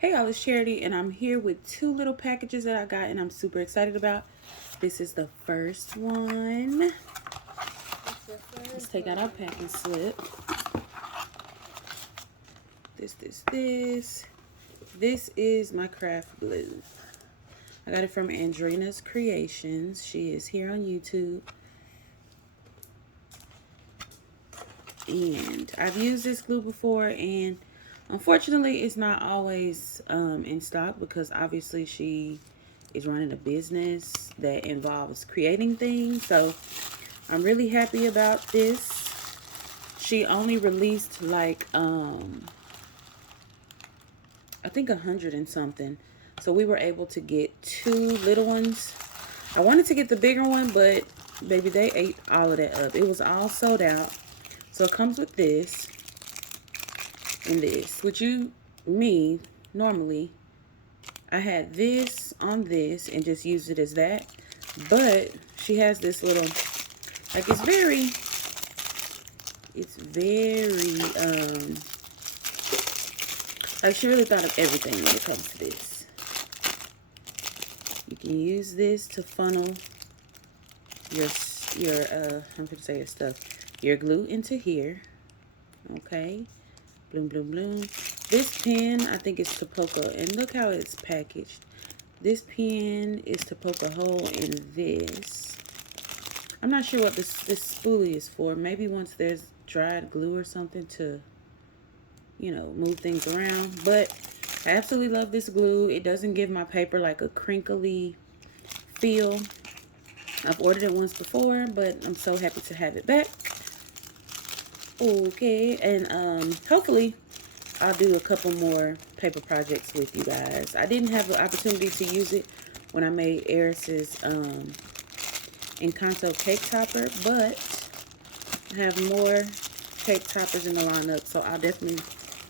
Hey y'all, it's Charity, and I'm here with two little packages that I got and I'm super excited about. This is the first one. Let's take out our packing slip. This. This is my craft glue. I got it from Andrina's Creations. She is here on YouTube. And I've used this glue before, and unfortunately it's not always in stock because obviously she is running a business that involves creating things. So I'm really happy about this. She only released like I think 100 and something. So we were able to get two little ones. I wanted to get the bigger one, but baby, they ate all of that up. It was all sold out. So it comes with this and this, which normally, I had this on this and just used it as that. But she has this little, like it's very, like she really thought of everything when it comes to this. You can use this to funnel I'm gonna say your stuff, your glue into here. Okay, bloom, bloom, bloom. This pen, I think it's to poke a, and look how it's packaged. This pen is to poke a hole in this. I'm not sure what this spoolie is for. Maybe once there's dried glue or something to, you know, move things around. But I absolutely love this glue. It doesn't give my paper like a crinkly feel. I've ordered it once before, but I'm so happy to have it back. Okay, and hopefully I'll do a couple more paper projects with you guys. I didn't have the opportunity to use it when I made Eris's Encanto cake topper, but I have more cake toppers in the lineup, so I'll definitely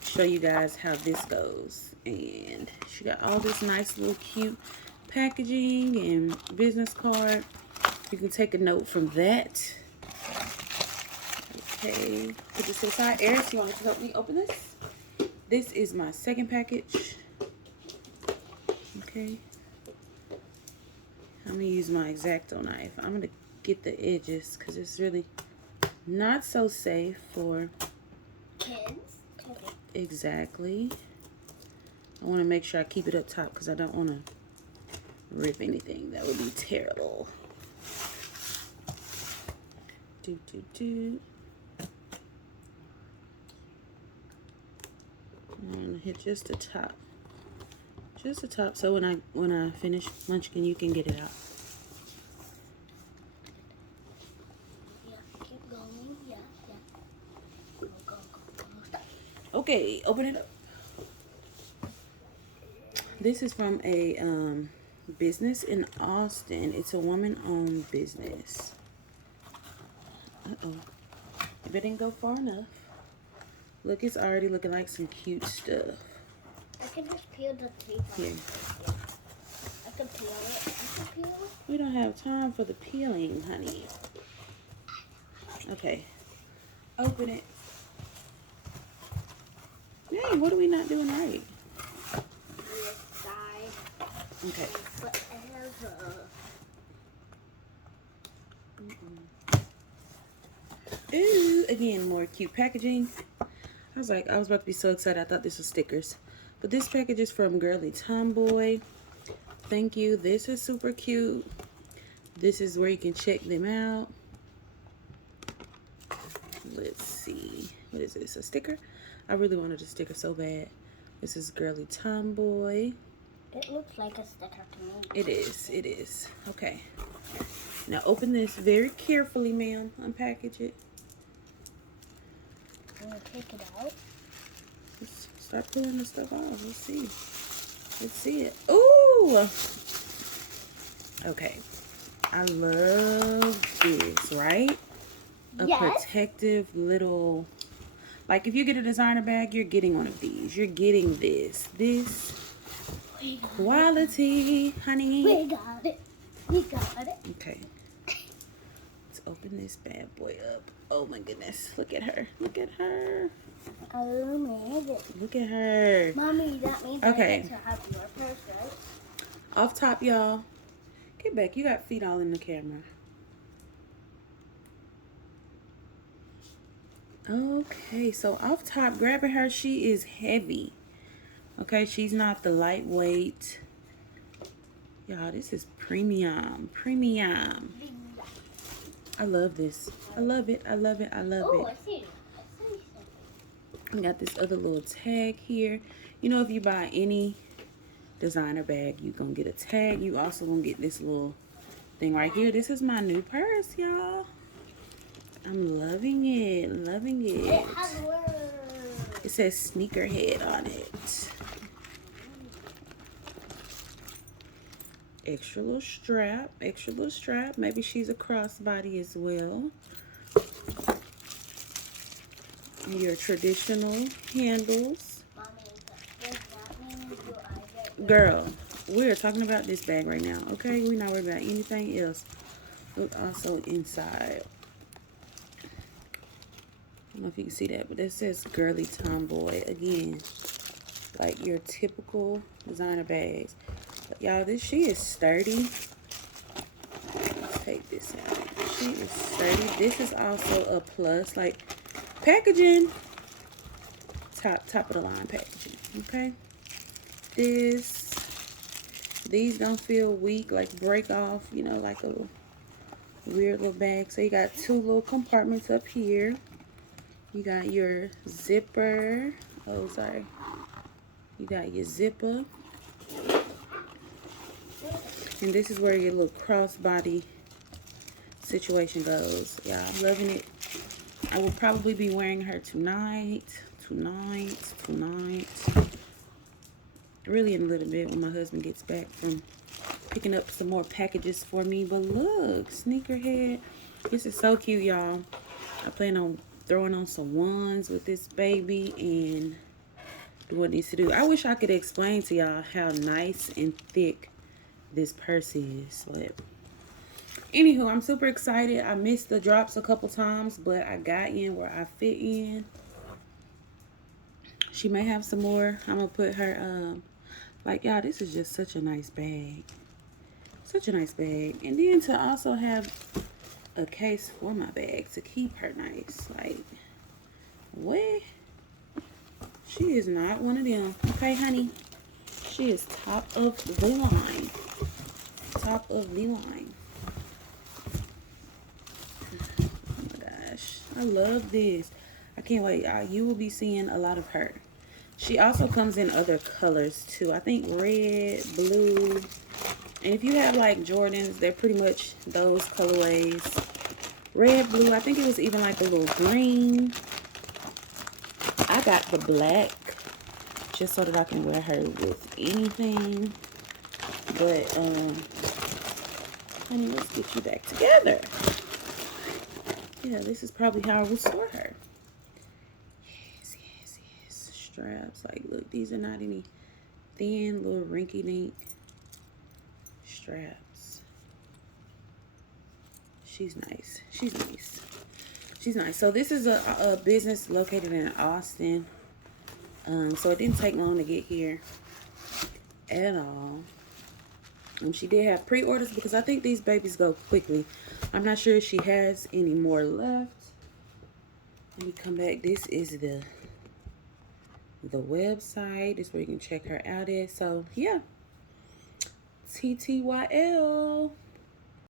show you guys how this goes. And she got all this nice little cute packaging and business card. You can take a note from that. Okay, put this to the side. Eris, you want to help me open this? This is my second package. Okay. I'm going to use my X-Acto knife. I'm going to get the edges because it's really not so safe for kids. Exactly. I want to make sure I keep it up top because I don't want to rip anything. That would be terrible. I'm going to hit just the top. Just the top, so when I finish munchkin, you can get it out. Yeah, keep going. Yeah. Go. Stop. Okay, open it up. This is from a business in Austin. It's a woman-owned business. Uh-oh. If it didn't go far enough. Look, it's already looking like some cute stuff. I can just peel the tape off. Here. Yeah. I can peel it. We don't have time for the peeling, honey. Okay. Open it. Hey, what are we not doing right? This side. Okay. Forever. Ooh, again, more cute packaging. I was about to be so excited. I thought this was stickers. But this package is from Girly Tomboy. Thank you. This is super cute. This is where you can check them out. Let's see. What is this? A sticker? I really wanted a sticker so bad. This is Girly Tomboy. It looks like a sticker to me. It is. Okay. Now open this very carefully, ma'am. Unpackage it. I'm going to take it out. Let's start pulling the stuff off. Let's see. Let's see it. Ooh! Okay. I love this, right? A protective little... Like, if you get a designer bag, you're getting one of these. You're getting this. This quality, honey. We got it. Okay. Let's open this bad boy up. Oh my goodness. Look at her. Look at her. Oh, man. Look at her. Mommy, that means Okay. I get to have your purse, right? Off top, y'all. Get back. You got feet all in the camera. Okay, so off top, grabbing her, she is heavy. Okay, she's not the lightweight. Y'all, this is premium. Premium. I love this. I love it. I love it. I love Oh, it. I see. I see something. We got this other little tag here. You know, if you buy any designer bag, you're going to get a tag. You also going to get this little thing right here. This is my new purse, y'all. I'm loving it. Loving it. It has words. It says sneakerhead on it. Extra little strap. Extra little strap. Maybe she's a crossbody as well. Your traditional handles. Mommy, does that mean do I get Girl, we're talking about this bag right now, okay? We're not worried about anything else. Look also inside. I don't know if you can see that, but it says girly tomboy. Again, like your typical designer bags. But y'all, she is sturdy. Let's take this out. She is sturdy. This is also a plus. Like, packaging, top of the line packaging, okay? These don't feel weak, like break off, you know, like a weird little bag. So you got two little compartments up here. You got your zipper. Oh, sorry. You got your zipper. And this is where your little crossbody situation goes. Yeah, I'm loving it. I will probably be wearing her tonight. Really in a little bit when my husband gets back from picking up some more packages for me. But look, sneakerhead. This is so cute, y'all. I plan on throwing on some ones with this baby and do what it needs to do. I wish I could explain to y'all how nice and thick this purse is. But anywho, I'm super excited. I missed the drops a couple times, but I got in where I fit in. She may have some more. I'm gonna put her like, y'all, this is just such a nice bag. Such a nice bag. And then to also have a case for my bag to keep her nice. Like, what? She is not one of them. Okay, honey. She is top of the line. Top of the line. Oh my gosh. I love this. I can't wait. You will be seeing a lot of her. She also comes in other colors too. I think red, blue. And if you have like Jordans, they're pretty much those colorways. Red, blue. I think it was even like a little green. I got the black just so that I can wear her with anything. But, honey, let's get you back together. Yeah, this is probably how I would store her. Yes. Straps. Like, look, these are not any thin little rinky-dink straps. She's nice. She's nice. So this is a business located in Austin. So it didn't take long to get here at all. She did have pre-orders because I think these babies go quickly. I'm not sure if she has any more left. Let me come back. This is the website. This is where you can check her out at. So yeah, TTYL.